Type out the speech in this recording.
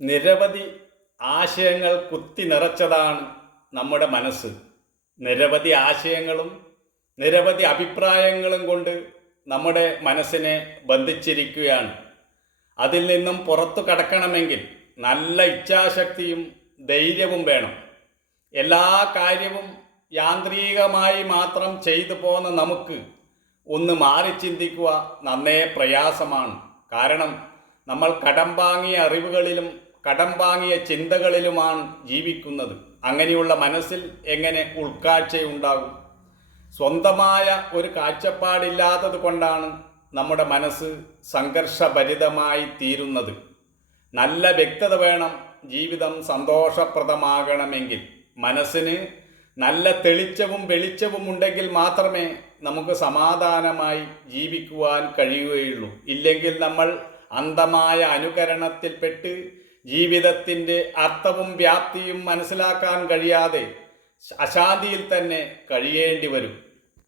നിരവധി ആശയങ്ങൾ കുത്തി നിറച്ചതാണ് നമ്മുടെ മനസ്സ്. നിരവധി ആശയങ്ങളും നിരവധി അഭിപ്രായങ്ങളും കൊണ്ട് നമ്മുടെ മനസ്സിനെ ബന്ധിച്ചിരിക്കുകയാണ്. അതിൽ നിന്നും പുറത്തു കടക്കണമെങ്കിൽ നല്ല ഇച്ഛാശക്തിയും ധൈര്യവും വേണം. എല്ലാ കാര്യവും യാന്ത്രികമായി മാത്രം ചെയ്തു പോന്ന നമുക്ക് ഒന്ന് മാറി ചിന്തിക്കുക നന്നേ പ്രയാസമാണ്. കാരണം നമ്മൾ കടം വാങ്ങിയ അറിവുകളിലും കടം വാങ്ങിയ ചിന്തകളിലുമാണ് ജീവിക്കുന്നത്. അങ്ങനെയുള്ള മനസ്സിൽ എങ്ങനെ ഉൾക്കാഴ്ചയുണ്ടാകും? സ്വന്തമായ ഒരു കാഴ്ചപ്പാടില്ലാത്തത് കൊണ്ടാണ് നമ്മുടെ മനസ്സ് സംഘർഷഭരിതമായി തീരുന്നത്. നല്ല വ്യക്തത വേണം. ജീവിതം സന്തോഷപ്രദമാകണമെങ്കിൽ മനസ്സിന് നല്ല തെളിച്ചവും വെളിച്ചവും ഉണ്ടെങ്കിൽ മാത്രമേ നമുക്ക് സമാധാനമായി ജീവിക്കുവാൻ കഴിയുകയുള്ളൂ. ഇല്ലെങ്കിൽ നമ്മൾ അന്ധമായ അനുകരണത്തിൽപ്പെട്ട് ജീവിതത്തിൻ്റെ അർത്ഥവും വ്യാപ്തിയും മനസ്സിലാക്കാൻ കഴിയാതെ അശാന്തിയിൽ തന്നെ കഴിയേണ്ടി വരും.